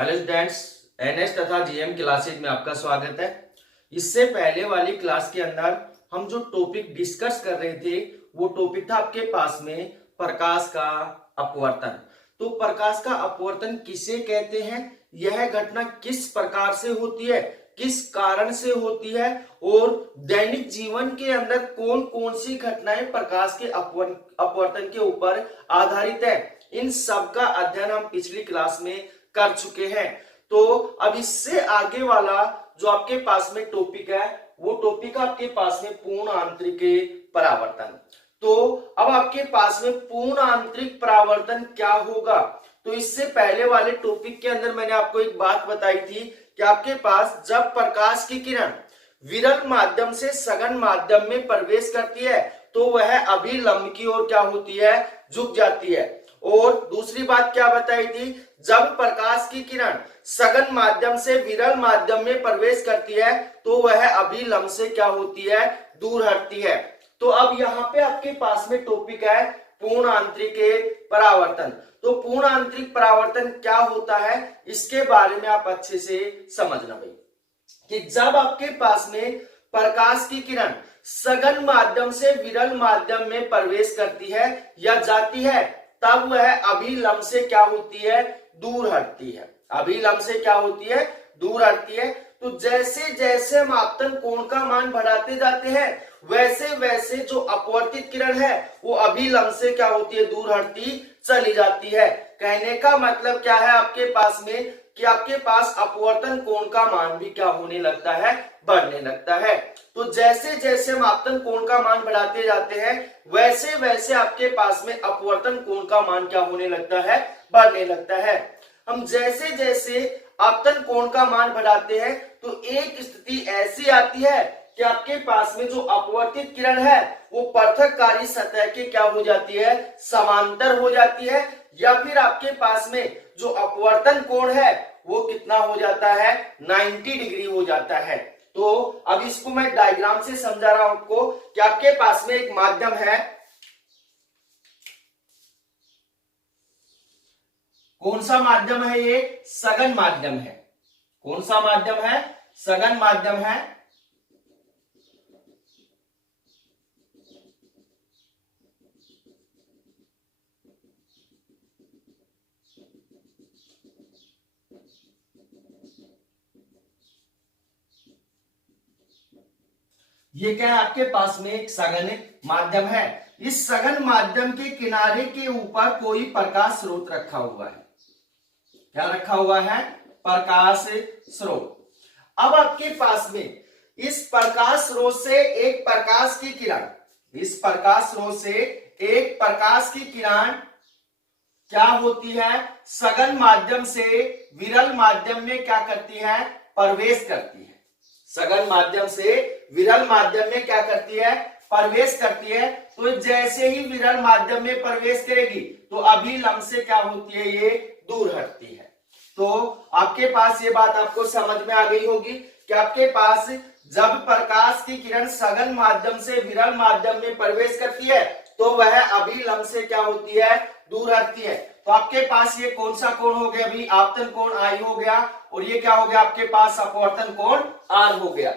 Hello students, NS तथा GM classes में आपका स्वागत है। इससे पहले वाली क्लास के अंदर हम जो टॉपिक डिस्कस कर रहे थे वो टॉपिक था आपके पास में प्रकाश का अपवर्तन। तो प्रकाश का अपवर्तन किसे कहते हैं, यह घटना किस प्रकार से होती है, किस कारण से होती है और दैनिक जीवन के अंदर कौन कौन सी घटनाएं प्रकाश के अपवर्तन के ऊपर आधारित है, इन सब का अध्ययन हम पिछली क्लास में कर चुके हैं। तो अब इससे आगे वाला जो आपके पास में टॉपिक है वो टॉपिक आपके पास में पूर्ण आंतरिक परावर्तन। तो अब आपके पास में पूर्ण आंतरिक परावर्तन क्या होगा, तो इससे पहले वाले टॉपिक के अंदर मैंने आपको एक बात बताई थी कि आपके पास जब प्रकाश की किरण विरल माध्यम से सघन माध्यम में प्रवेश करती है तो वह अभिलंब की ओर क्या होती है, झुक जाती है। और दूसरी बात क्या बताई थी, जब प्रकाश की किरण सघन माध्यम से विरल माध्यम में प्रवेश करती है तो वह अभिलंब से क्या होती है, दूर हटती है। तो अब यहाँ पे आपके पास में टॉपिक है पूर्ण आंतरिक परावर्तन। तो पूर्ण आंतरिक परावर्तन क्या होता है इसके बारे में आप अच्छे से समझना भाई, कि जब आपके पास में प्रकाश की किरण सघन माध्यम से विरल माध्यम में प्रवेश करती है या जाती है तब वह अभिलंब से क्या होती है, दूर हटती है। अभिलंब से क्या होती है, दूर हटती है। तो जैसे जैसे हम आपतन कोण का मान बढ़ाते जाते हैं वैसे वैसे जो अपवर्तित किरण है वो अभिलंब से क्या होती है, दूर हटती चली जाती है। कहने का मतलब क्या है आपके पास में कि आपके पास अपवर्तन कोण का मान भी क्या होने लगता है, बढ़ने लगता है। तो जैसे जैसे हम आपतन कोण का मान बढ़ाते जाते हैं वैसे वैसे आपके पास में अपवर्तन कोण का मान क्या होने लगता है, बढ़ने लगता है। हम जैसे जैसे आपतन कोण का मान बढ़ाते हैं तो एक स्थिति ऐसी आती है कि आपके पास में जो अपवर्तित किरण है वो पृथककारी सतह के क्या हो जाती है, समांतर हो जाती है, या फिर आपके पास में जो अपवर्तन कोण है वो कितना हो जाता है, 90 डिग्री हो जाता है। तो अब इसको मैं डायग्राम से समझा रहा हूं आपको कि आपके पास में एक माध्यम है, कौन सा माध्यम है ये, सघन माध्यम है। कौन सा माध्यम है, सघन माध्यम है। ये क्या है, आपके पास में एक सघन माध्यम है। इस सघन माध्यम के किनारे के ऊपर कोई प्रकाश स्रोत रखा हुआ है। क्या रखा हुआ है, प्रकाश स्रोत। अब आपके पास में इस प्रकाश स्रोत से एक प्रकाश की किरण, इस प्रकाश स्रोत से एक प्रकाश की किरण क्या होती है, सघन माध्यम से विरल माध्यम में क्या करती है, प्रवेश करती है। सघन माध्यम से विरल माध्यम में क्या करती है, प्रवेश करती है। तो जैसे ही विरल माध्यम में प्रवेश करेगी तो अभिलंब से क्या होती है, ये दूर हटती है। तो आपके पास ये बात आपको समझ में आ गई होगी कि आपके पास जब प्रकाश की किरण सघन माध्यम से विरल माध्यम में प्रवेश करती है तो वह अभिलंब से क्या होती है, दूर हटती है। तो आपके पास ये कौन सा कोण हो गया अभी, आपतन कोण आई हो गया, और ये क्या हो गया आपके पास, अपवर्तन कोण आर हो गया।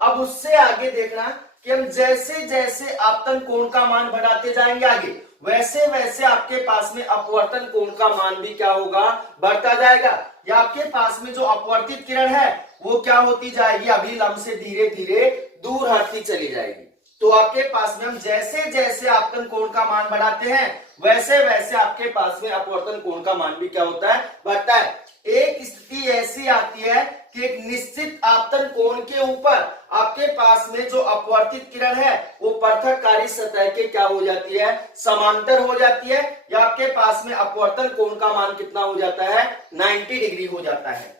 अब उससे आगे देखना कि हम जैसे जैसे आपतन कोण का मान बढ़ाते जाएंगे आगे वैसे वैसे आपके पास में अपवर्तन कोण का मान भी क्या होगा, बढ़ता जाएगा। या आपके पास में जो अपवर्तित किरण है वो क्या होती जाएगी, अभिलंब से धीरे धीरे दूर हटती चली जाएगी। तो आपके पास में हम जैसे जैसे आपतन कोण का मान बढ़ाते हैं वैसे वैसे आपके पास में अपवर्तन कोण का मान भी क्या होता है, बढ़ता है। एक स्थिति ऐसी आती है कि एक निश्चित आपतन कोण के ऊपर आपके पास में जो अपवर्तित किरण है वो पृथककारी सतह के क्या हो जाती है, समांतर हो जाती है, या आपके पास में अपवर्तन कोण का मान कितना हो जाता है, 90 डिग्री हो जाता है।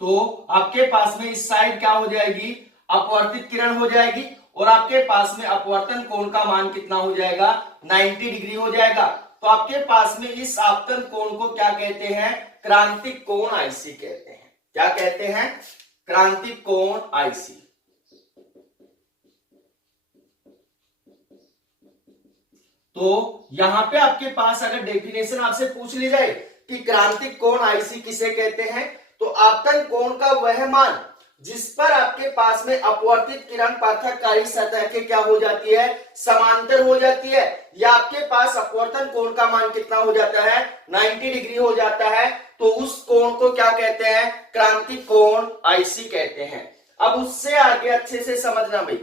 तो आपके पास में इस साइड क्या हो जाएगी, अपवर्तित किरण हो जाएगी, और आपके पास में अपवर्तन कोण का मान कितना हो जाएगा, 90 डिग्री हो जाएगा। तो आपके पास में इस आपतन कोण को क्या कहते हैं, क्रांतिक कोण आईसी कहते हैं। क्या कहते हैं, क्रांतिक कोण आईसी। तो यहां पे आपके पास अगर डेफिनेशन आपसे पूछ ली जाए कि क्रांतिक कोण आईसी किसे कहते हैं, तो आपतन कोण का वह मान जिस पर आपके पास में अपवर्तित किरण पृथककारी सतह के क्या हो जाती है, समांतर हो जाती है, या आपके पास अपवर्तन कोण का मान कितना हो जाता है, 90 डिग्री हो जाता है, तो उस कोण को क्या कहते हैं, क्रांतिक कोण आईसी कहते हैं। अब उससे आगे अच्छे से समझना भाई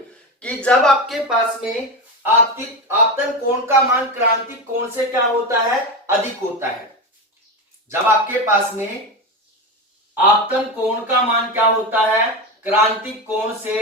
कि जब आपके पास में आपतन कोण का मान क्रांतिक कोण से क्या होता है, अधिक होता है। जब आपके पास में आपतन कोण का मान क्या होता है, क्रांतिक कोण से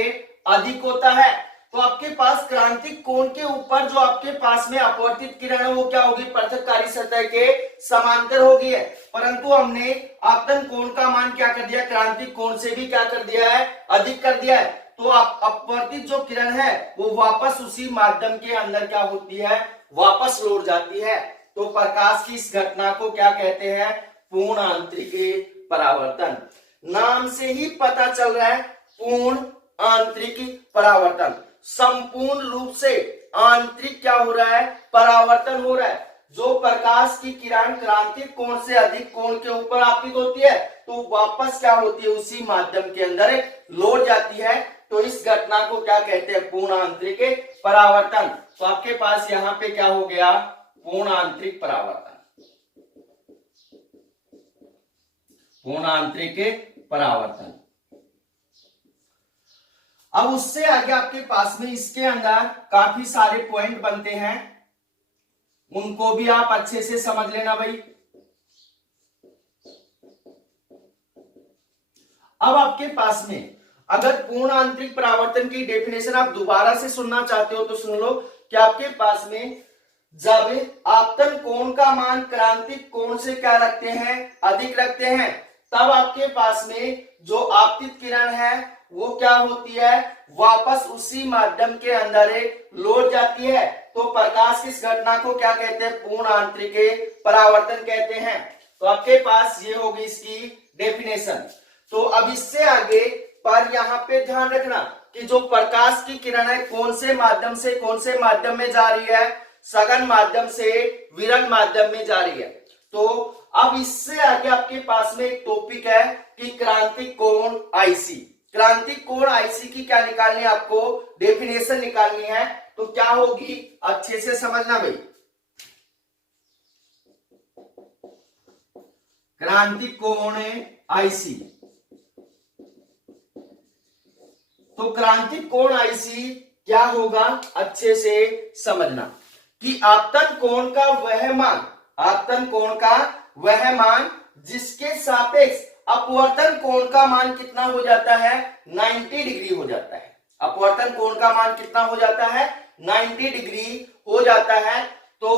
अधिक होता है, तो आपके पास क्रांतिक कोण के ऊपर जो आपके पास में अपवर्तित किरण है वो क्या होगी, पृथककारी सतह के समांतर होगी है। परंतु हमने आपतन कोण का मान क्या कर दिया, क्रांतिक कोण से भी क्या कर दिया है, अधिक कर दिया है। तो अपवर्तित जो किरण है वो वापस उसी माध्यम के अंदर क्या होती है, वापस लौट जाती है। तो प्रकाश की इस घटना को क्या कहते हैं, पूर्ण आंतरिक परावर्तन। नाम से ही पता चल रहा है पूर्ण आंतरिक परावर्तन, संपूर्ण रूप से आंतरिक क्या हो रहा है, परावर्तन हो रहा है। जो प्रकाश की किरण क्रांतिक कोण से अधिक कोण के ऊपर आपतित होती है तो वापस क्या होती है, उसी माध्यम के अंदर लौट जाती है। तो इस घटना को क्या कहते हैं, पूर्ण आंतरिक परावर्तन। तो आपके पास यहाँ पे क्या हो गया, पूर्ण आंतरिक परावर्तन, पूर्ण आंतरिक परावर्तन। अब उससे आगे आपके पास में इसके अंदर काफी सारे पॉइंट बनते हैं, उनको भी आप अच्छे से समझ लेना भाई। अब आपके पास में अगर पूर्ण आंतरिक परावर्तन की डेफिनेशन आप दोबारा से सुनना चाहते हो तो सुन लो कि आपके पास में जब आपतन कोण का मान क्रांतिक कोण से क्या रखते हैं, अधिक रखते हैं, तब आपके पास में जो आपतित किरण है वो क्या होती है, वापस उसी माध्यम के अंदर लौट जाती है। तो प्रकाश की इस घटना को क्या कहते हैं, पूर्ण आंतरिक परावर्तन कहते हैं। तो आपके पास ये होगी इसकी डेफिनेशन। तो अब इससे आगे पर यहाँ पे ध्यान रखना कि जो प्रकाश की किरण है कौन से माध्यम से कौन से माध्यम में जा रही है, सघन माध्यम से विरल माध्यम में जा रही है। तो अब इससे आगे आपके पास में एक टॉपिक है कि क्रांतिक कोण आईसी। क्रांतिक कोण आईसी की क्या निकालनी है, आपको डेफिनेशन निकालनी है। तो क्या होगी, अच्छे से समझना भाई। क्रांतिक कोण आईसी, तो क्रांतिक कोण आईसी क्या होगा, अच्छे से समझना कि आपतन कोण का वह मान, आपतन कोण का वह मान जिसके सापेक्ष अपवर्तन कोण का मान कितना हो जाता है, 90 डिग्री हो जाता है। अपवर्तन कोण का मान कितना हो जाता है, 90 डिग्री हो जाता है। तो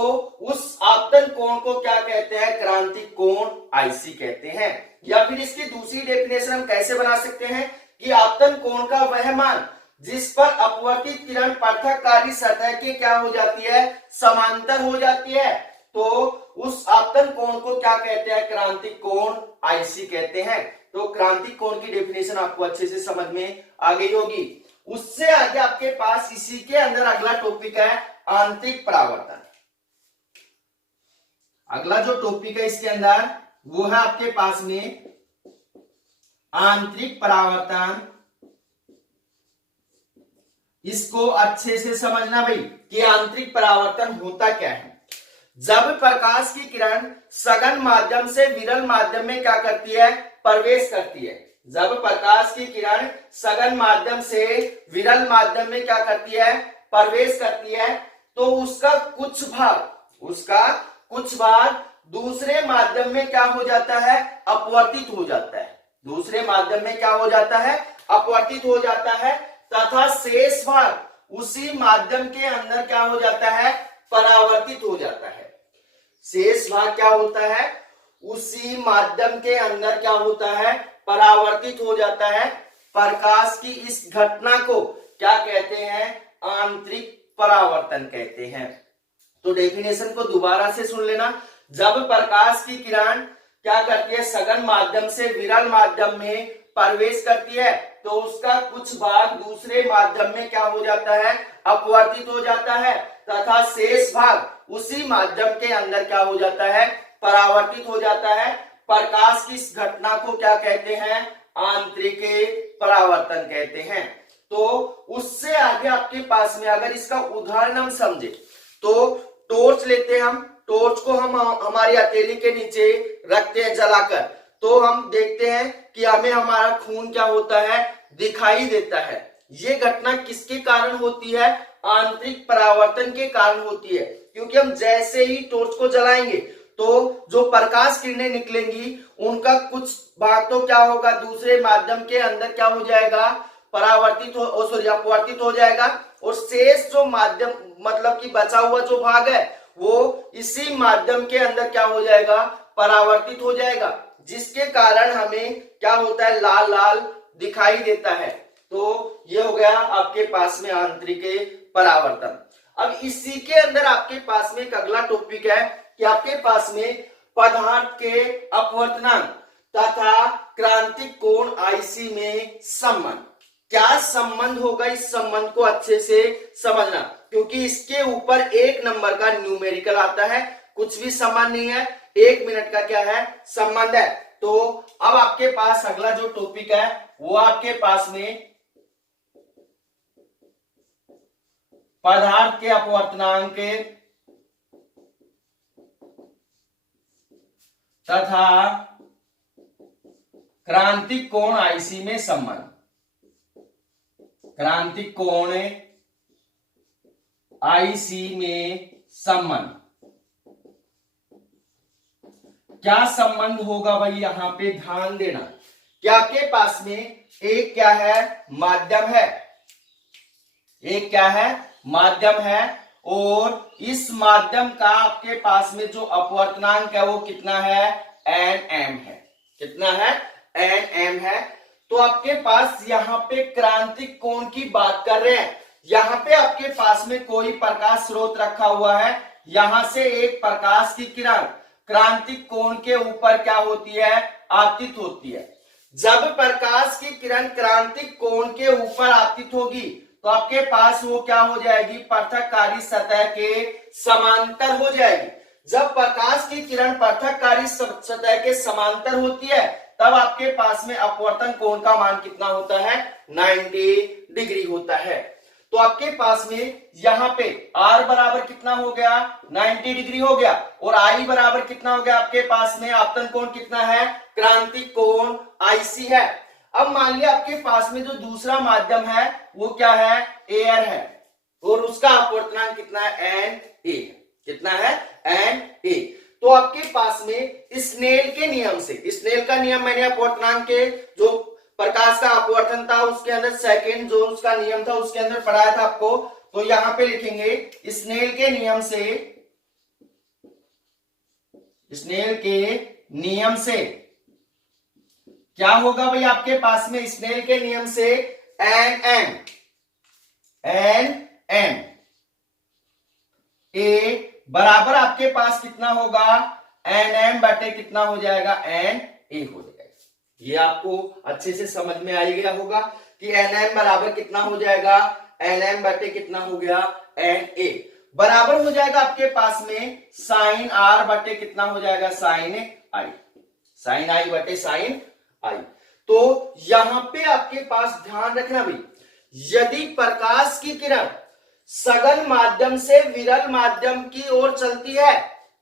उस आपतन कोण को क्या कहते हैं, क्रांतिक कोण आईसी कहते हैं। या फिर इसकी दूसरी डेफिनेशन हम कैसे बना सकते हैं कि आपतन कोण का वह मान जिस पर अपवर्तित किरण पृथककारी सतह के क्या हो जाती है, समांतर हो जाती है, तो उस आपतन कोण को क्या कहते हैं, क्रांतिक कोण आईसी कहते हैं। तो क्रांतिक कोण की डेफिनेशन आपको अच्छे से समझ में आ गई होगी। उससे आगे आपके पास इसी के अंदर अगला टॉपिक है आंतरिक परावर्तन। अगला जो टॉपिक है इसके अंदर वो है आपके पास में आंतरिक परावर्तन। इसको अच्छे से समझना भाई कि आंतरिक परावर्तन होता क्या है। जब प्रकाश की किरण सघन माध्यम से विरल माध्यम में क्या करती है, प्रवेश करती है। जब प्रकाश की किरण सघन माध्यम से विरल माध्यम में क्या करती है, प्रवेश करती है, तो उसका कुछ भाग दूसरे माध्यम में क्या हो जाता है, अपवर्तित हो जाता है। दूसरे माध्यम में क्या हो जाता है, अपवर्तित हो जाता है, तथा शेष भाग उसी माध्यम के अंदर क्या हो जाता है, परावर्तित हो जाता है। शेष भाग क्या होता है, उसी माध्यम के अंदर क्या होता है, परावर्तित हो जाता है। प्रकाश की इस घटना को क्या कहते हैं, आंतरिक परावर्तन कहते हैं। तो डेफिनेशन को दोबारा से सुन लेना। जब प्रकाश की किरण क्या करती है, सघन माध्यम से विरल माध्यम में प्रवेश करती है, तो उसका कुछ भाग दूसरे माध्यम में क्या हो जाता है, अपवर्तित हो जाता है, तथा शेष भाग उसी माध्यम के अंदर क्या हो जाता है, परावर्तित हो जाता है। प्रकाश की इस घटना को क्या कहते हैं, आंतरिक परावर्तन कहते हैं। तो उससे आगे आपके पास में अगर इसका उदाहरण हम समझे तो टॉर्च लेते हैं हम, टॉर्च को हम हमारी हथेली के नीचे रखते हैं जलाकर, तो हम देखते हैं कि हमें हमारा खून क्या होता है, दिखाई देता है। ये घटना किसके कारण होती है, आंतरिक परावर्तन के कारण होती है, क्योंकि हम जैसे ही टॉर्च को जलाएंगे तो जो प्रकाश किरणें निकलेंगी उनका कुछ भाग तो क्या होगा, दूसरे माध्यम के अंदर क्या हो जाएगा, परावर्तित हो सॉरी अपवर्तित हो जाएगा, और शेष जो माध्यम मतलब कि बचा हुआ जो भाग है वो इसी माध्यम के अंदर क्या हो जाएगा, परावर्तित हो जाएगा, जिसके कारण हमें क्या होता है, लाल लाल दिखाई देता है। तो ये हो गया आपके पास में आंतरिक परावर्तन। अब इसी के अंदर आपके पास में एक अगला टॉपिक है कि आपके पास में पदार्थ के अपवर्तनांक तथा क्रांतिक कोण आईसी में संबंध। क्या संबंध होगा, इस संबंध को अच्छे से समझना, क्योंकि इसके ऊपर 1 नंबर का न्यूमेरिकल आता है, कुछ भी संबंध नहीं है, 1 मिनट का क्या है, संबंध है। तो अब आपके पास अगला जो टॉपिक है वो आपके पास में पदार्थ के अपवर्तनांक तथा क्रांतिक कोण आईसी में संबंध। क्रांतिक कोण आईसी में संबंध, क्या संबंध होगा भाई, यहां पे ध्यान देना कि आपके पास में एक क्या है, माध्यम है, एक क्या है, माध्यम है, और इस माध्यम का आपके पास में जो अपवर्तनांक है वो कितना है, nm है। कितना है, nm है। तो आपके पास यहाँ पे क्रांतिक कोण की बात कर रहे हैं, यहाँ पे आपके पास में कोई प्रकाश स्रोत रखा हुआ है, यहां से एक प्रकाश की किरण क्रांतिक कोण के ऊपर क्या होती है, आपतित होती है। जब प्रकाश की किरण क्रांतिक कोण के ऊपर आपतित होगी तो आपके पास वो क्या हो जाएगी, पृथककारी सतह के समांतर हो जाएगी। जब प्रकाश की किरण पृथककारी सतह के समांतर होती है तब आपके पास में अपवर्तन कोण का मान कितना होता है, 90 डिग्री होता है। तो आपके पास में यहां पे R बराबर कितना हो गया, 90 डिग्री हो गया, और I बराबर कितना हो गया, आपके पास में आपतन कोण कितना है, क्रांतिक कोण IC है। अब मान लिया आपके पास में जो दूसरा माध्यम है वो क्या है, एयर है, और उसका अपवर्तनांक कितना है, Na। कितना है, Na। तो आपके पास में स्नेल के नियम से, स्नेल का नियम मैंने अपवर्तनांक के जो प्रकाश का अपवर्तन था उसके अंदर सेकंड जो उसका नियम था उसके अंदर पढ़ाया था आपको, तो यहां पे लिखेंगे स्नेल के नियम से, स्नेल के नियम से क्या होगा भाई, आपके पास में स्नेल के नियम से nm ए बराबर आपके पास कितना होगा, nm बटे कितना हो जाएगा, na हो जाएगा। ये आपको अच्छे से समझ में आ गया होगा कि nm बराबर कितना हो जाएगा, nm बटे कितना हो गया, na बराबर हो जाएगा आपके पास में साइन r बटे कितना हो जाएगा, साइन i, साइन i बटे साइन i। तो यहां पे आपके पास ध्यान रखना भाई, यदि प्रकाश की किरण सघन माध्यम से विरल माध्यम की ओर चलती है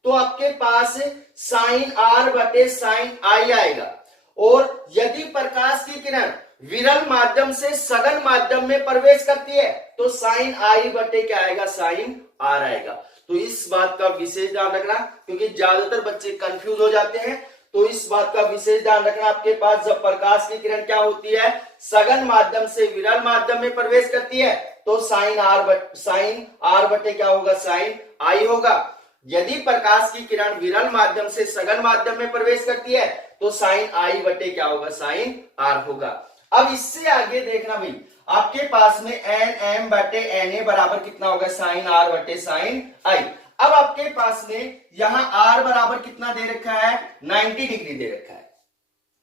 तो आपके पास साइन r बटे साइन i आएगा, और यदि प्रकाश की किरण विरल माध्यम से सघन माध्यम में प्रवेश करती है तो साइन i बटे क्या आएगा, साइन r आएगा। तो इस बात का विशेष ध्यान रखना, क्योंकि ज्यादातर बच्चे कंफ्यूज हो जाते हैं, तो इस बात का विशेष ध्यान रखना। आपके पास जब प्रकाश की किरण क्या होती है, सघन माध्यम से विरल माध्यम में प्रवेश करती है तो साइन r बटे क्या होगा, साइन i होगा। यदि प्रकाश की किरण विरल माध्यम से सघन माध्यम में प्रवेश करती है तो साइन i बटे क्या होगा, साइन r होगा। अब इससे आगे देखना भाई, आपके पास में nm बटे na बराबर कितना होगा, साइन r बटे साइन i। अब आपके पास में यहां r बराबर कितना दे रखा है, 90 डिग्री दे रखा है।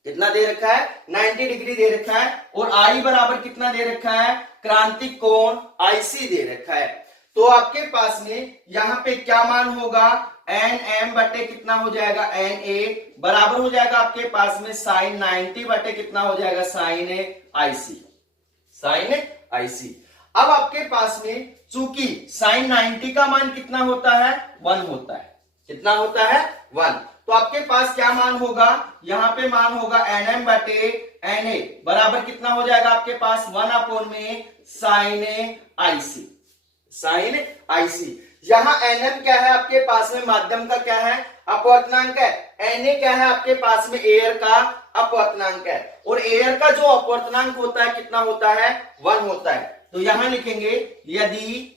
कितना दे रखा है, 90 डिग्री दे रखा है, और I बराबर कितना दे रखा है, क्रांतिक कोण IC दे रखा है। तो आपके पास में यहाँ पे क्या मान होगा, एन एम बटे कितना हो जाएगा, एन ए बराबर हो जाएगा आपके पास में साइन 90 बटे कितना हो जाएगा, साइन ए आईसी, साइन आईसी। अब आपके पास में चूंकि साइन 90 का मान कितना होता है, 1 होता है, कितना होता है, 1, तो आपके पास क्या मान होगा, यहां पे मान होगा एन एम बटे एन ए बराबर कितना हो जाएगा आपके पास 1 अपॉन में साइन ए आईसी, साइन आईसी। यहां एन एम क्या है आपके पास में, माध्यम का क्या है, अपवर्तनांक है, एन ए क्या है आपके पास में, एयर का अपवर्तनांक है, और एयर का जो अपवर्तनांक होता है कितना होता है, 1 होता है। तो यहां लिखेंगे यदि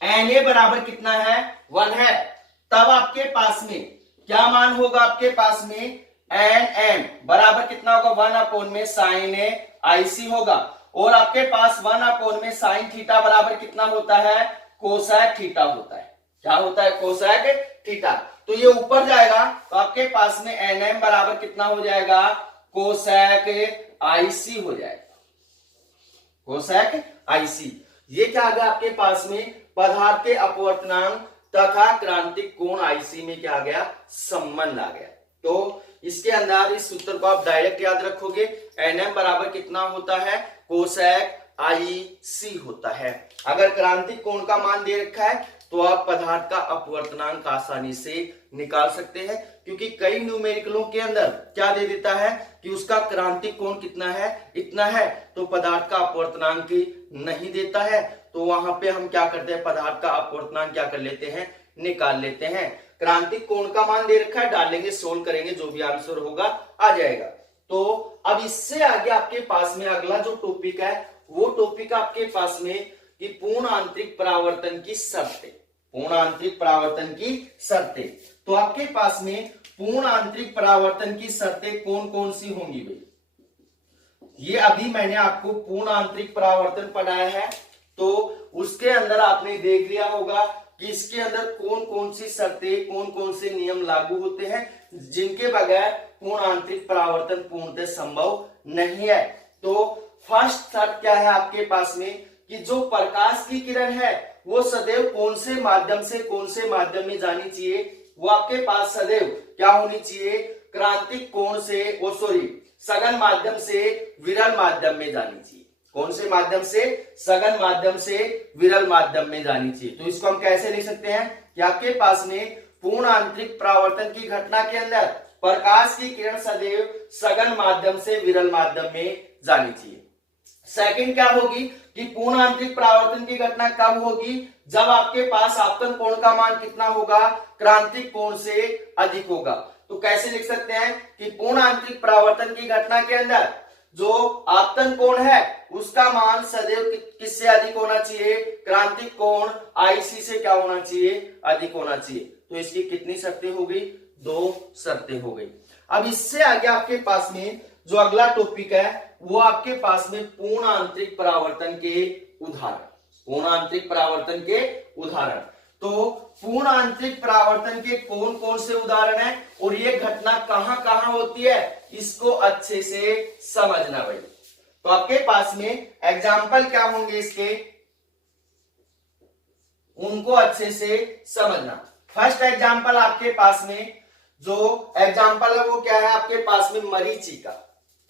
एन ए बराबर कितना है, 1 है, तब आपके पास में क्या मान होगा, आपके पास में एन एम बराबर कितना होगा, 1 अपॉन में साइन ए आईसी होगा, और आपके पास 1 अपॉन में साइन थीटा बराबर कितना होता है, कोसैक थीटा होता है, क्या होता है, कोसैक थीटा। तो ये ऊपर जाएगा तो आपके पास में एन एम बराबर कितना हो जाएगा, कोसैक आईसी हो जाएगा, कोसैक आईसी। ये क्या आ गया आपके पास में, पदार्थ के अपवर्तनांक तथा क्रांतिक कोण आईसी में क्या आ गया, संबंध आ गया। तो इसके अंदर इस सूत्र को आप डायरेक्ट याद रखोगे, एन एम बराबर कितना होता है, कोसैक आईसी होता है। अगर क्रांतिक कोण का मान दे रखा है तो आप पदार्थ का अपवर्तनांक आसानी से निकाल सकते हैं, क्योंकि कई न्यूमेरिकलों के अंदर क्या दे देता है कि उसका क्रांतिक कोण कितना है, इतना है, तो पदार्थ का अपवर्तनांक नहीं देता है, तो वहां पे हम क्या करते हैं, पदार्थ का अपवर्तनांक क्या कर लेते हैं, निकाल लेते हैं। क्रांतिक कोण का मान दे रखा है, डालेंगे, सोल्व करेंगे, जो भी आंसर होगा आ जाएगा। तो अब इससे आगे आपके पास में अगला जो टॉपिक है वो टॉपिक आपके पास में कि पूर्ण आंतरिक परावर्तन की शर्तें, पूर्ण आंतरिक परावर्तन की शर्तें। तो आपके पास में पूर्ण आंतरिक परावर्तन की शर्तें कौन कौन सी होंगी भाई, ये अभी मैंने आपको पूर्ण आंतरिक परावर्तन पढ़ाया है, तो उसके अंदर आपने देख लिया होगा कि इसके अंदर कौन कौन सी शर्तें, कौन कौन से नियम लागू होते हैं जिनके बगैर पूर्ण आंतरिक परावर्तन पूर्णतः संभव नहीं है। तो फर्स्ट शर्त क्या है आपके पास में कि जो प्रकाश की किरण है वो सदैव कौन से माध्यम से कौन से माध्यम में जानी चाहिए, वो आपके पास सदैव क्या होनी चाहिए, क्रांतिक कोण से, ओ सॉरी, सघन माध्यम से विरल माध्यम में जानी चाहिए। कौन से माध्यम से, सघन माध्यम से विरल माध्यम में जानी चाहिए। तो इसको हम कैसे लिख सकते हैं कि आपके पास में पूर्ण आंतरिक परावर्तन की घटना के अंदर प्रकाश की किरण सदैव सघन माध्यम से विरल माध्यम में जानी चाहिए। सेकंड क्या होगी कि पूर्ण आंतरिक परावर्तन की घटना कब होगी, जब आपके पास आपतन कोण का मान कितना होगा, क्रांतिक कोण से अधिक होगा। तो कैसे लिख सकते हैं कि पूर्ण आंतरिक परावर्तन की घटना के अंदर जो आपतन कोण है उसका मान सदैव किससे अधिक होना चाहिए, क्रांतिक कोण आईसी से क्या होना चाहिए, अधिक होना चाहिए। तो इसकी कितनी शर्तें हो गई, 2 शर्तें हो गई। अब इससे आगे आपके पास में जो अगला टॉपिक है वो आपके पास में पूर्ण आंतरिक परावर्तन के उदाहरण, पूर्ण आंतरिक परावर्तन के उदाहरण। तो पूर्ण आंतरिक परावर्तन के कौन कौन से उदाहरण हैं और ये घटना कहां कहां होती है, इसको अच्छे से समझना भाई। तो आपके पास में एग्जाम्पल क्या होंगे इसके, उनको अच्छे से समझना। फर्स्ट एग्जाम्पल आपके पास में जो एग्जाम्पल है वो क्या है आपके पास में, मरीचिका।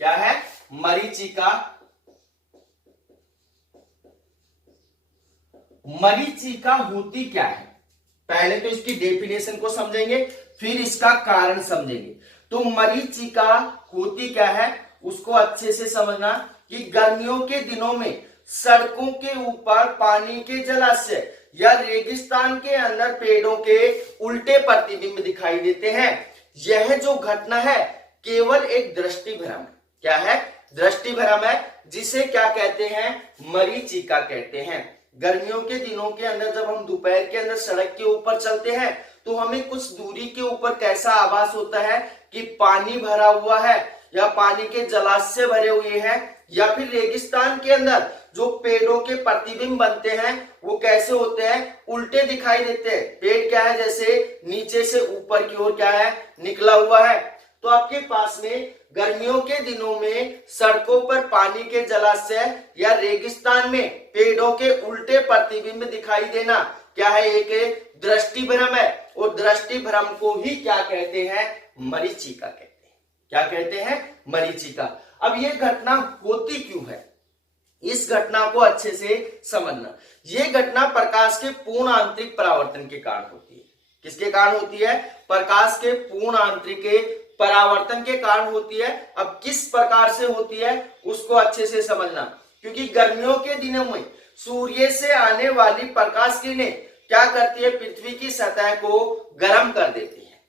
क्या है, मरीचिका। मरीचिका होती क्या है, पहले तो इसकी डेफिनेशन को समझेंगे फिर इसका कारण समझेंगे। तो मरीचिका होती क्या है उसको अच्छे से समझना कि गर्मियों के दिनों में सड़कों के ऊपर पानी के जलाशय या रेगिस्तान के अंदर पेड़ों के उल्टे प्रतिबिंब दिखाई देते हैं। यह जो घटना है केवल एक दृष्टि भ्रम है। क्या है, दृष्टि भ्रम है, जिसे क्या कहते हैं, मरीचिका कहते हैं। गर्मियों के दिनों के अंदर जब हम दोपहर के अंदर सड़क के ऊपर चलते हैं तो हमें कुछ दूरी के ऊपर कैसा आभास होता है कि पानी भरा हुआ है या पानी के जलाशय भरे हुए हैं, या फिर रेगिस्तान के अंदर जो पेड़ों के प्रतिबिंब बनते हैं वो कैसे होते हैं, उल्टे दिखाई देते हैं। पेड़ क्या है, जैसे नीचे से ऊपर की ओर क्या है, निकला हुआ है। तो आपके पास में गर्मियों के दिनों में सड़कों पर पानी के जलाशय या रेगिस्तान में पेड़ों के उल्टे प्रतिबिंब दिखाई देना क्या है, एक दृष्टि भ्रम है। और दृष्टि भ्रम को ही क्या कहते हैं, मरीचिका कहते हैं। क्या कहते हैं, मरीचिका। अब ये घटना होती क्यों है, इस घटना को अच्छे से समझना। ये घटना प्रकाश के पूर्ण आंतरिक परावर्तन के कारण होती है। किसके कारण होती है, प्रकाश के पूर्ण आंतरिक परावर्तन के कारण होती है। अब किस प्रकार से होती है उसको अच्छे से समझना, क्योंकि गर्मियों के दिनों में सूर्य से आने वाली प्रकाश किरणें क्या करती है, पृथ्वी की सतह को गर्म कर देती है।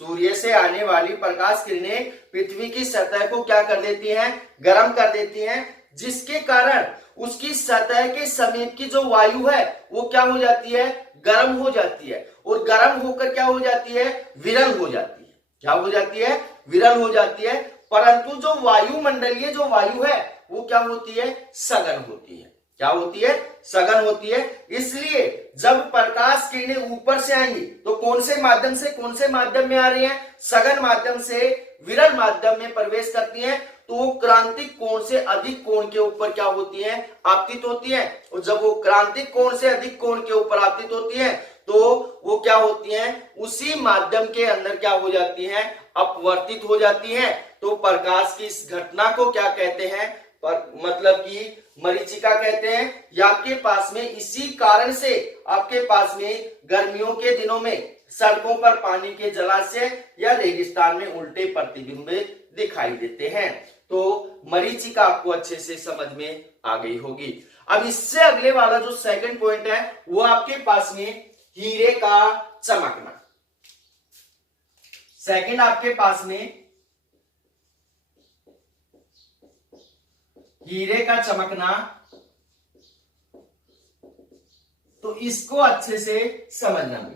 सूर्य से आने वाली प्रकाश किरणें पृथ्वी की सतह को क्या कर देती हैं, गर्म कर देती हैं, जिसके कारण उसकी सतह के समीप की जो वायु है वो क्या हो जाती है, गर्म हो जाती है। और गर्म होकर क्या हो जाती है, विरल हो जाती है। क्या हो जाती है, विरल हो जाती है। परंतु जो वायुमंडलीय जो वायु है वो क्या होती है, सघन होती है। क्या होती है, सघन होती है। इसलिए जब प्रकाश किरणें ऊपर से आएंगी तो कौन से माध्यम में आ रही हैं, सघन माध्यम से विरल माध्यम में प्रवेश करती हैं, तो वो क्रांतिक कोण से अधिक कोण के ऊपर क्या होती है, आपतित होती है। और जब वो क्रांतिक कोण से अधिक कोण के ऊपर आपतित होती है तो वो क्या होती हैं, उसी माध्यम के अंदर क्या हो जाती हैं, अपवर्तित हो जाती हैं। तो प्रकाश की इस घटना को क्या कहते हैं, मतलब कि मरीचिका कहते हैं। या आपके पास में इसी कारण से आपके पास में गर्मियों के दिनों में सड़कों पर पानी के जलाशय या रेगिस्तान में उल्टे प्रतिबिंब दिखाई देते हैं। तो मरीचिका आपको अच्छे से समझ में आ गई होगी। अब इससे अगले वाला जो सेकंड पॉइंट है वो आपके पास में हीरे का चमकना। सेकंड आपके पास में हीरे का चमकना। तो इसको अच्छे से समझना भी।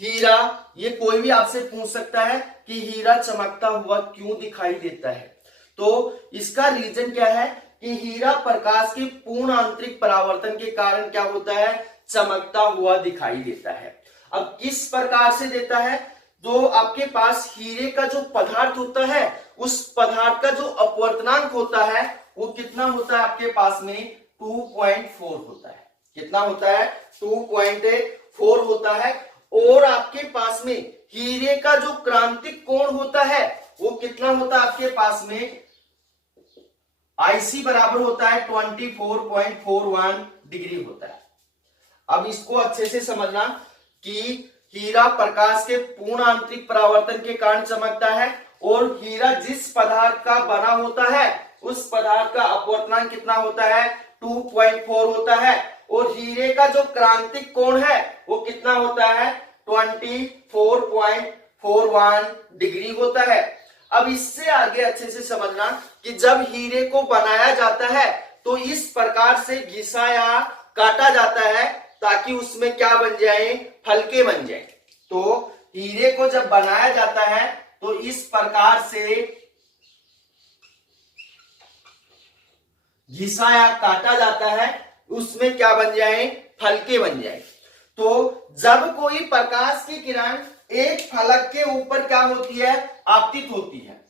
हीरा, ये कोई भी आपसे पूछ सकता है कि हीरा चमकता हुआ क्यों दिखाई देता है। तो इसका रीजन क्या है कि हीरा प्रकाश की पूर्ण आंतरिक परावर्तन के कारण क्या होता है, चमकता हुआ दिखाई देता है। अब किस प्रकार से देता है, तो आपके पास हीरे का जो पदार्थ होता है उस पदार्थ का जो अपवर्तनांक होता है वो कितना होता है, आपके पास में 2.4 होता है। कितना होता है, 2.4 होता है। और आपके पास में हीरे का जो क्रांतिक कोण होता है वो कितना होता है, आपके पास में IC बराबर होता है 24.41 डिग्री होता है। अब इसको अच्छे से समझना कि हीरा प्रकाश के पूर्ण आंतरिक परावर्तन के कारण चमकता है और हीरा जिस पदार्थ का बना होता है उस पदार्थ का अपवर्तनांक कितना होता है, 2.4 होता है। और हीरे का जो क्रांतिक कोण है वो कितना होता है, 24.41 डिग्री होता है। अब इससे आगे अच्छे से समझना कि जब हीरे को बनाया जाता है तो इस प्रकार से घिसा या काटा जाता है ताकि उसमें क्या बन जाए, फलके बन जाए। तो हीरे को जब बनाया जाता है तो इस प्रकार से घिसा या काटा जाता है, उसमें क्या बन जाए, फलके बन जाए। तो जब कोई प्रकाश की किरण एक फलक के ऊपर क्या होती है, आपतित होती है,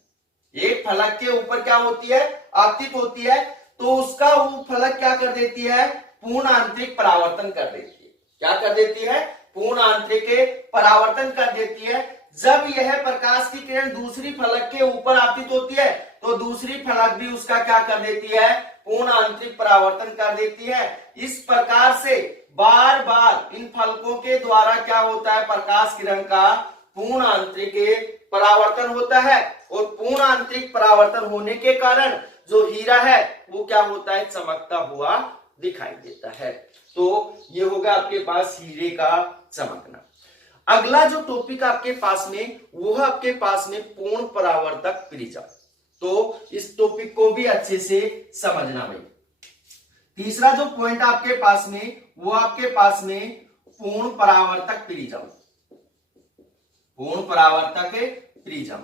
एक फलक के ऊपर क्या होती है, आपतित होती है, तो उसका वो फलक क्या कर देती है, पूर्ण आंतरिक परावर्तन कर देती है। क्या कर देती है, पूर्ण आंतरिक परावर्तन कर देती है। जब यह प्रकाश की किरण दूसरी फलक के ऊपर आपतित होती है तो दूसरी फलक भी उसका क्या कर देती है, पूर्ण आंतरिक परावर्तन कर देती है। इस प्रकार से बार बार इन फलकों के द्वारा क्या होता है, प्रकाश किरण का पूर्ण आंतरिक परावर्तन होता है। और पूर्ण आंतरिक परावर्तन होने के कारण जो हीरा है वो क्या होता है, चमकता हुआ दिखाई देता है। तो ये होगा आपके पास हीरे का चमकना। अगला जो टॉपिक आपके पास में वो है आपके पास में पूर्ण परावर्तक प्रिज्म। तो इस टॉपिक को भी अच्छे से समझना भाई। तीसरा जो पॉइंट आपके पास में वो आपके पास में पूर्ण परावर्तक प्रिज्म। पूर्ण परावर्तक प्रिज्म।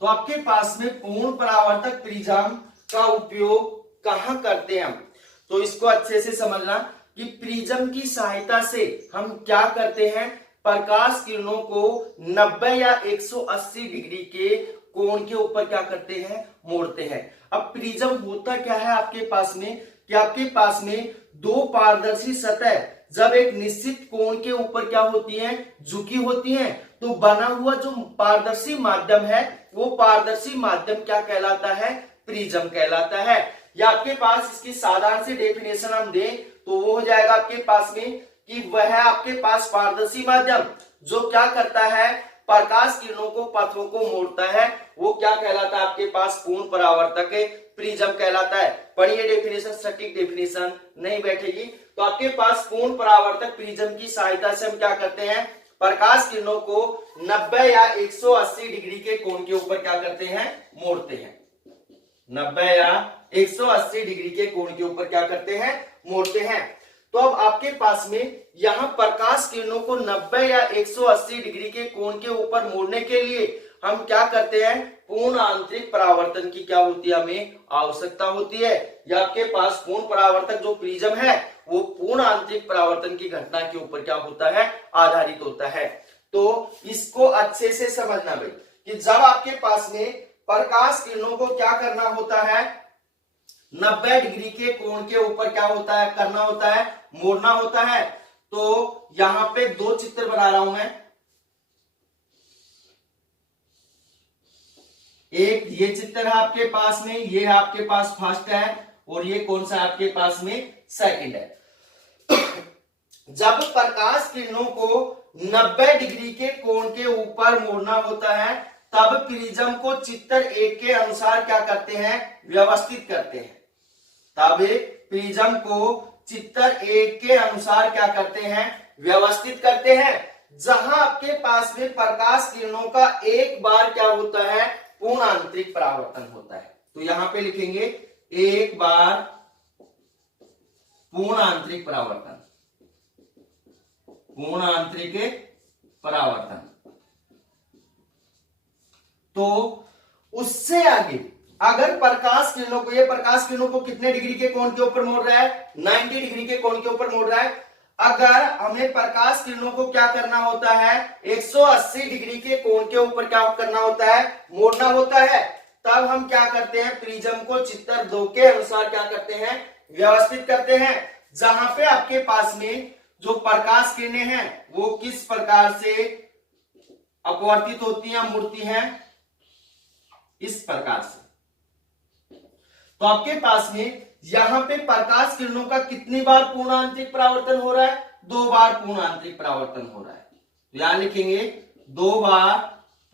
तो आपके पास में पूर्ण परावर्तक प्रिज्म का उपयोग कहां करते हैं हम, तो इसको अच्छे से समझना कि प्रिज्म की सहायता से हम क्या करते हैं, प्रकाश किरणों को 90 या 180 डिग्री के कोण के ऊपर क्या करते हैं, मोड़ते हैं। अब प्रिज्म होता क्या है आपके पास में, कि आपके पास में दो पारदर्शी सतह जब एक निश्चित कोण के ऊपर क्या होती हैं, झुकी होती हैं, तो बना हुआ जो पारदर्शी माध्यम है वो पारदर्शी माध्यम क्या कहलाता है, प्रिज्म कहलाता है। या आपके पास इसकी साधारण सी डेफिनेशन हम दें तो वो हो जाएगा आपके पास में कि वह आपके पास पारदर्शी माध्यम जो क्या करता है, प्रकाश किरणों को पथों को मोड़ता है, वो क्या कहलाता है आपके पास, पूर्ण परावर्तक प्रिज्म कहलाता है। पढ़िए डेफिनेशन, सटीक डेफिनेशन नहीं बैठेगी तो आपके पास पूर्ण परावर्तक प्रिज्म की सहायता से हम क्या करते हैं, प्रकाश किरणों को 90 या 180 डिग्री के कोण के ऊपर क्या करते हैं, मोड़ते हैं। 90 या 180 डिग्री के कोण के ऊपर क्या करते हैं, मोड़ते हैं। तो अब आपके पास में यहां प्रकाश किरणों को 90 या 180 डिग्री के कोण के ऊपर मोड़ने के लिए हम क्या करते हैं, पूर्ण आंतरिक परावर्तन की क्या होती है, हमें आवश्यकता होती है। या आपके पास पूर्ण परावर्तक जो प्रिज्म है वो पूर्ण आंतरिक परावर्तन की घटना के ऊपर क्या होता है, आधारित होता है। तो इसको अच्छे से समझना भाई कि जब आपके पास में प्रकाश किरणों को क्या करना होता है, 90 डिग्री के कोण के ऊपर क्या होता है, करना होता है, मोड़ना होता है। तो यहां पे दो चित्र बना रहा हूं मैं, एक ये चित्र है आपके पास में, ये है आपके पास फर्स्ट है और ये कौन सा आपके पास में सेकंड है। जब प्रकाश किरणों को 90 डिग्री के कोण के ऊपर मोड़ना होता है तब प्रिज्म को चित्र 1 के अनुसार क्या करते हैं, व्यवस्थित करते हैं। तब प्रिज्म को चित्र 1 के अनुसार क्या करते हैं, व्यवस्थित करते हैं। जहां आपके पास में प्रकाश किरणों का एक बार क्या होता है, पूर्ण आंतरिक परावर्तन होता है। तो यहां पे लिखेंगे एक बार पूर्ण आंतरिक परावर्तन, पूर्ण आंतरिक परावर्तन। तो उससे आगे अगर प्रकाश किरणों को, ये प्रकाश किरणों को कितने डिग्री के कोण के ऊपर मोड़ रहा है, 90 डिग्री के कोण के ऊपर मोड़ रहा है। अगर हमें प्रकाश किरणों को क्या करना होता है, 180 डिग्री के कोण के ऊपर क्या करना होता है, मोड़ना होता है, तब हम क्या करते हैं, प्रिज्म को चित्र 2 के अनुसार क्या करते हैं, व्यवस्थित करते हैं। जहां पे आपके पास में जो प्रकाश किरणें हैं वो किस प्रकार से अपवर्तित होती हैं, मुड़ती हैं, इस प्रकार से। तो आपके पास में यहां पे प्रकाश किरणों का कितनी बार पूर्ण आंतरिक परावर्तन हो रहा है, 2 बार पूर्ण आंतरिक परावर्तन हो रहा है। तो यहां लिखेंगे 2 बार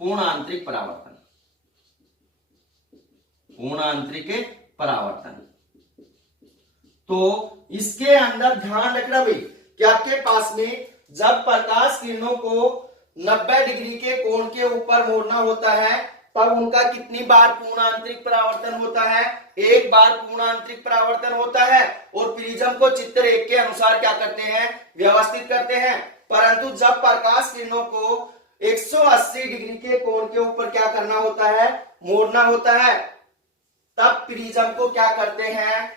पूर्ण आंतरिक परावर्तन, पूर्ण आंतरिक परावर्तन। तो इसके अंदर ध्यान रखना भाई कि आपके पास में जब प्रकाश किरणों को 90 डिग्री के कोण के ऊपर मोड़ना होता है तब उनका कितनी बार पूर्ण आंतरिक परावर्तन होता है, एक बार पूर्ण आंतरिक परावर्तन होता है। और प्रिज्म को चित्र 1 के अनुसार क्या करते हैं, व्यवस्थित करते हैं। परंतु जब प्रकाश किरणों को 180 डिग्री के कोण के ऊपर क्या करना होता है, मोड़ना होता है, तब प्रिज्म को क्या करते हैं,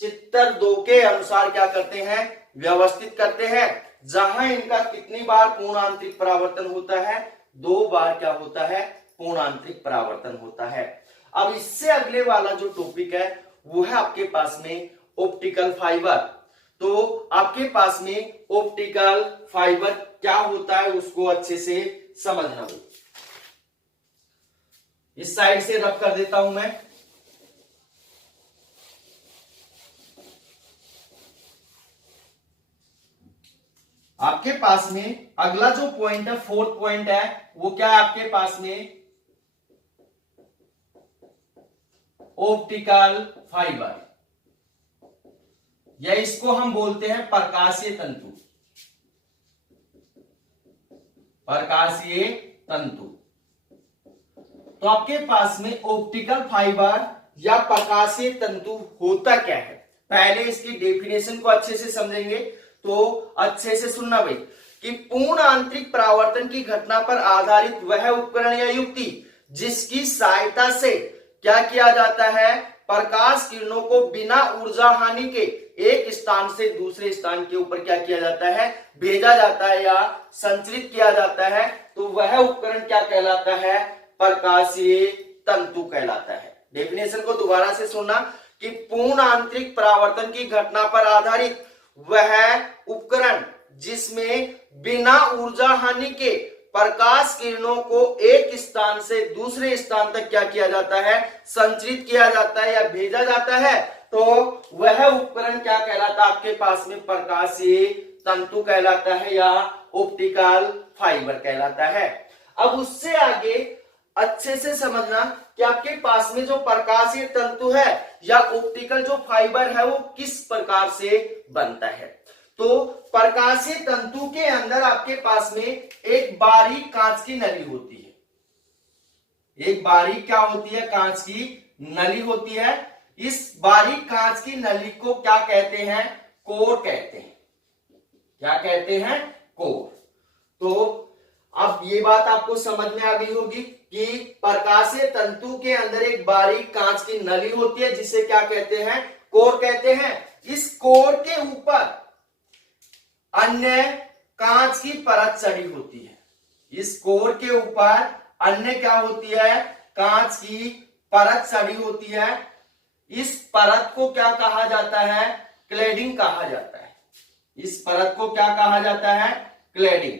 चित्र 2 के अनुसार क्या करते हैं, व्यवस्थित करते हैं। जहां इनका कितनी बार पूर्ण आंतरिक परावर्तन होता है, 2 बार क्या होता है, पूर्ण आंतरिक परावर्तन होता है। अब इससे अगले वाला जो टॉपिक है वो है आपके पास में ऑप्टिकल फाइबर। तो आपके पास में ऑप्टिकल फाइबर क्या होता है उसको अच्छे से समझना हो। इस साइड से रब कर देता हूं मैं। आपके पास में अगला जो पॉइंट है, 4th पॉइंट है, वो क्या है आपके पास में, ऑप्टिकल फाइबर, या इसको हम बोलते हैं प्रकाशीय तंतु, प्रकाशीय तंतु। तो आपके पास में ऑप्टिकल फाइबर या प्रकाशीय तंतु होता क्या है, पहले इसकी डेफिनेशन को अच्छे से समझेंगे। तो अच्छे से सुनना भाई कि पूर्ण आंतरिक परावर्तन की घटना पर आधारित वह उपकरण या युक्ति जिसकी सहायता से क्या किया जाता है, प्रकाश किरणों को बिना ऊर्जा हानि के एक स्थान से दूसरे स्थान के ऊपर क्या किया जाता है, भेजा जाता है या संचरित किया जाता है, तो वह उपकरण क्या कहलाता है, प्रकाशीय तंतु कहलाता है। डेफिनेशन को दोबारा से सुनना कि पूर्ण आंतरिक परावर्तन की घटना पर आधारित वह उपकरण जिसमें बिना ऊर्जा हानि के प्रकाश किरणों को एक स्थान से दूसरे स्थान तक क्या किया जाता है, संचरित किया जाता है या भेजा जाता है, तो वह उपकरण क्या कहलाता है आपके पास में, प्रकाशीय तंतु कहलाता है या ऑप्टिकल फाइबर कहलाता है। अब उससे आगे अच्छे से समझना कि आपके पास में जो प्रकाशीय तंतु है या ऑप्टिकल जो फाइबर है वो किस प्रकार से बनता है। तो प्रकाशीय तंतु के अंदर आपके पास में एक बारीक कांच की नली होती है, एक बारीक क्या होती है, कांच की नली होती है। इस बारीक कांच की नली को क्या कहते हैं, कोर कहते हैं। क्या कहते हैं, कोर। तो अब ये बात आपको समझ में आ गई होगी कि प्रकाशीय तंतु के अंदर एक बारीक कांच की नली होती है जिसे क्या कहते हैं, कोर कहते हैं। इस कोर के ऊपर अन्य कांच की परत चढ़ी होती है। इस कोर के ऊपर अन्य क्या होती है, कांच की परत चढ़ी होती है। इस परत को क्या कहा जाता है, क्लैडिंग कहा जाता है। इस परत को क्या कहा जाता है, क्लैडिंग।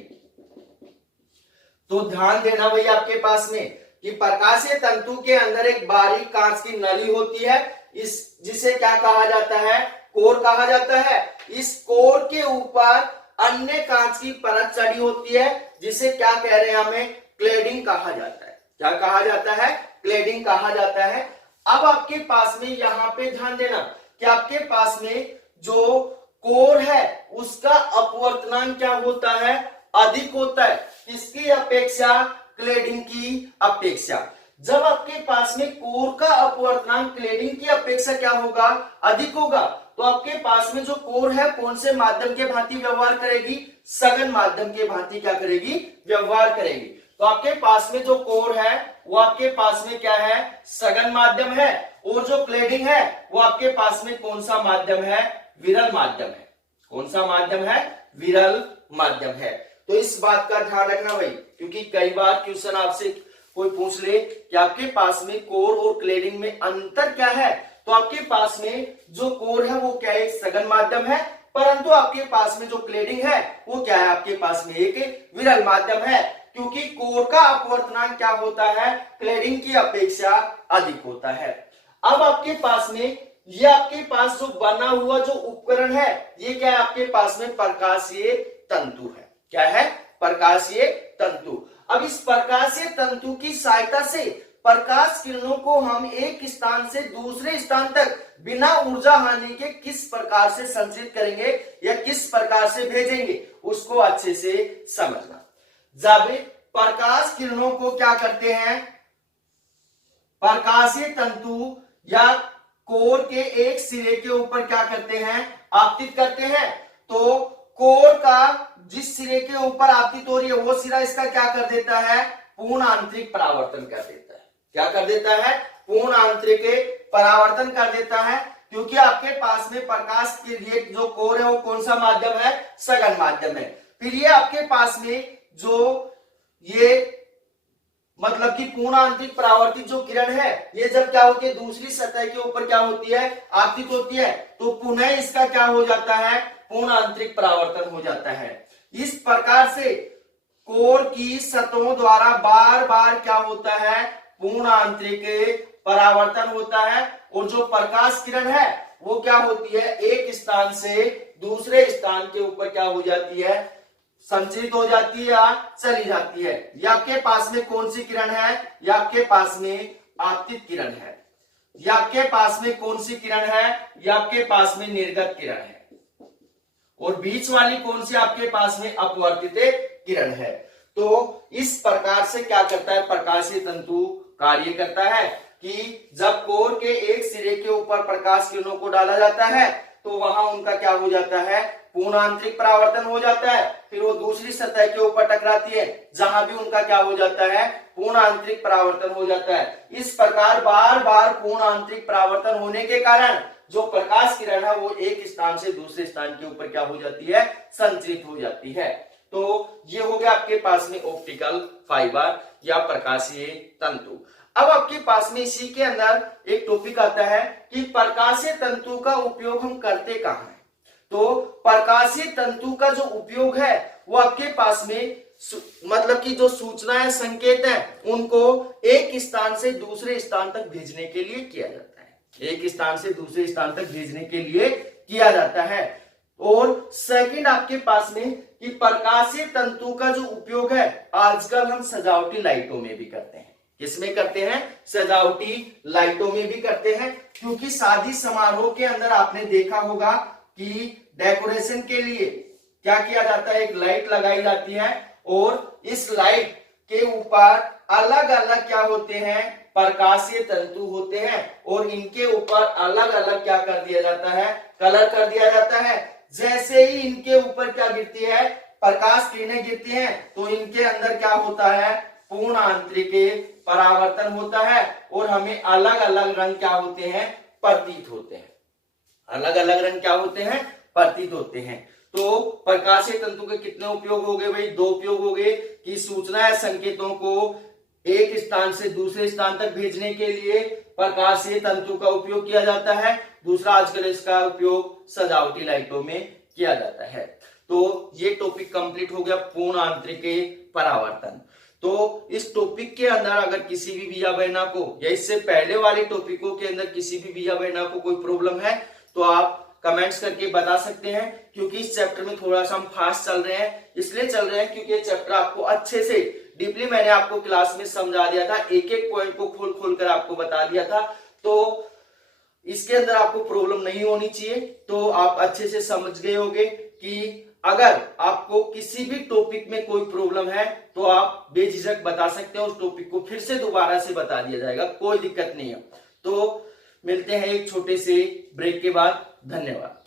तो ध्यान देना भाई आपके पास में कि प्रकाशीय तंतु के अंदर एक बारीक कांच की नली होती है, इस जिसे क्या कहा जाता है, कोर कहा जाता है। इस कोर के ऊपर अन्य कांच की परत चढ़ी होती है जिसे क्या कह रहे हैं, हमें क्लैडिंग कहा जाता है। क्या कहा जाता है, क्लैडिंग कहा जाता है। अब आपके पास में यहां पे ध्यान देना कि आपके पास में जो कोर है उसका अपवर्तनांक क्या होता है, अधिक होता है। किसकी अपेक्षा, क्लैडिंग की अपेक्षा। जब आपके पास में कोर का अपवर्तनांक क्लैडिंग की अपेक्षा क्या होगा, अधिक होगा, तो आपके पास में जो कोर है कौन से माध्यम के भांति व्यवहार करेगी, सघन माध्यम के भांति क्या करेगी, व्यवहार करेगी। तो आपके पास में जो कोर है वो आपके पास में क्या है, सघन माध्यम है, और जो क्लैडिंग है वो आपके पास में कौन सा माध्यम है, विरल माध्यम है। कौन सा माध्यम है, विरल माध्यम है। तो इस बात का ध्यान रखना भाई, क्योंकि कई बार क्वेश्चन आपसे कोई पूछ ले कि आपके पास में कोर और क्लैडिंग में अंतर क्या है, तो आपके पास में जो कोर है वो क्या है, सघन माध्यम है, परंतु आपके पास में जो क्लैडिंग है वो क्या है, आपके पास में एक विरल माध्यम है, क्योंकि कोर का अपवर्तनांक क्या होता है, क्लैडिंग की अपेक्षा अधिक होता है। अब आपके पास में ये आपके पास जो बना हुआ जो उपकरण है ये क्या है, आपके पास में प्रकाशीय तंतु है। क्या है, प्रकाशीय तंतु। अब इस प्रकाशीय तंतु की सहायता से प्रकाश किरणों को हम एक स्थान से दूसरे स्थान तक बिना ऊर्जा हानि के किस प्रकार से संचरित करेंगे या किस प्रकार से भेजेंगे, उसको अच्छे से समझना। जब प्रकाश किरणों को क्या करते हैं, प्रकाशीय तंतु या कोर के एक सिरे के ऊपर क्या करते हैं, आपतित करते हैं, तो कोर का जिस सिरे के ऊपर आपतित हो रही है वो सिरा इसका क्या कर देता है, पूर्ण आंतरिक परावर्तन कर देता है। क्या कर देता है, पूर्ण आंतरिक परावर्तन कर देता है, क्योंकि आपके पास में प्रकाश के लिए जो कोर है वो कौन सा माध्यम है, सघन माध्यम है। फिर ये आपके पास में जो ये मतलब कि पूर्ण आंतरिक परावर्तित जो किरण है ये जब क्या होती है, दूसरी सतह के ऊपर क्या होती है, आपतित होती है, तो पुनः इसका क्या हो जाता है, पूर्ण आंतरिक परावर्तन हो जाता है। इस प्रकार से कोर की सतहों द्वारा बार बार क्या होता है, पूर्ण आंतरिक परावर्तन होता है, और जो प्रकाश किरण है वो क्या होती है, एक स्थान से दूसरे स्थान के ऊपर क्या हो जाती है, संचरित हो जाती है या चली जाती है। ये आपके पास में कौन सी किरण है, ये आपके पास में आपतित किरण है। ये आपके पास में कौन सी किरण है, ये आपके पास में निर्गत किरण है, और बीच वाली कौन सी आपके पास में अपवर्तित किरण है। तो इस प्रकार से क्या करता है, प्रकाशीय तंतु कार्य करता है कि जब कोर के एक सिरे के ऊपर प्रकाश किरणों को डाला जाता है तो वहां उनका क्या हो जाता है, पूर्ण आंतरिक परावर्तन हो जाता है। फिर वो दूसरी सतह के ऊपर टकराती है जहां भी उनका क्या हो जाता है, पूर्ण आंतरिक परावर्तन हो जाता है। इस प्रकार बार बार पूर्ण आंतरिक परावर्तन होने के कारण जो प्रकाश किरण है वो एक स्थान से दूसरे स्थान के ऊपर क्या हो जाती है, संचरित हो जाती है। तो ये हो गया आपके पास में ऑप्टिकल फाइबर या प्रकाशीय तंतु। अब आपके पास में इसी के अंदर एक टॉपिक आता है कि प्रकाशीय तंतु का उपयोग हम करते कहाँ हैं। तो प्रकाशीय तंतु का जो उपयोग है वो आपके पास में मतलब कि जो सूचनाएं संकेत हैं उनको एक स्थान से दूसरे स्थान तक भेजने के लिए किया जाता है, एक स्थान से दूसरे स्थान तक भेजने के लिए किया जाता है। और सेकंड आपके पास में कि प्रकाशीय तंतु का जो उपयोग है आजकल हम सजावटी लाइटों में भी करते हैं। किसमें करते हैं, सजावटी लाइटों में भी करते हैं, क्योंकि शादी समारोह के अंदर आपने देखा होगा कि डेकोरेशन के लिए क्या किया जाता है, एक लाइट लगाई जाती है और इस लाइट के ऊपर अलग अलग क्या होते हैं, प्रकाशीय तंतु होते हैं और इनके ऊपर अलग अलग क्या कर दिया जाता है, कलर कर दिया जाता है। जैसे ही इनके ऊपर क्या गिरती है, प्रकाश किरणें गिरती हैं, तो इनके अंदर क्या होता है, पूर्ण आंतरिक परावर्तन होता है और हमें अलग अलग रंग क्या होते हैं, प्रतीत होते हैं। अलग अलग रंग क्या होते हैं, प्रतीत होते हैं। तो प्रकाशीय तंतु के कितने उपयोग हो गए भाई, दो उपयोग हो गए कि सूचना या संकेतों को एक स्थान से दूसरे स्थान तक भेजने के लिए प्रकाशीय तंतु का उपयोग किया जाता है। दूसरा आजकल इसका उपयोग सजावटी लाइटों में किया जाता है। तो ये टॉपिक कंप्लीट हो गया, पूर्ण आंतरिक परावर्तन। तो इस टॉपिक के अंदर अगर किसी भी भैया बहना को या इससे पहले वाले टॉपिकों के अंदर किसी भी भैया बहना को कोई प्रॉब्लम है तो आप कमेंट्स करके बता सकते हैं, क्योंकि इस चैप्टर में थोड़ा सा हम फास्ट चल रहे हैं। इसलिए चल रहे हैं क्योंकि ये चैप्टर आपको अच्छे से डीपली मैंने आपको क्लास में समझा दिया था, एक एक पॉइंट को खोल खोल कर आपको बता दिया था। तो इसके अंदर आपको प्रॉब्लम नहीं होनी चाहिए। तो आप अच्छे से समझ गए होंगे कि अगर आपको किसी भी टॉपिक में कोई प्रॉब्लम है तो आप बेझिझक बता सकते हैं, उस टॉपिक को फिर से दोबारा से बता दिया जाएगा, कोई दिक्कत नहीं है। तो मिलते हैं एक छोटे से ब्रेक के बाद। धन्यवाद।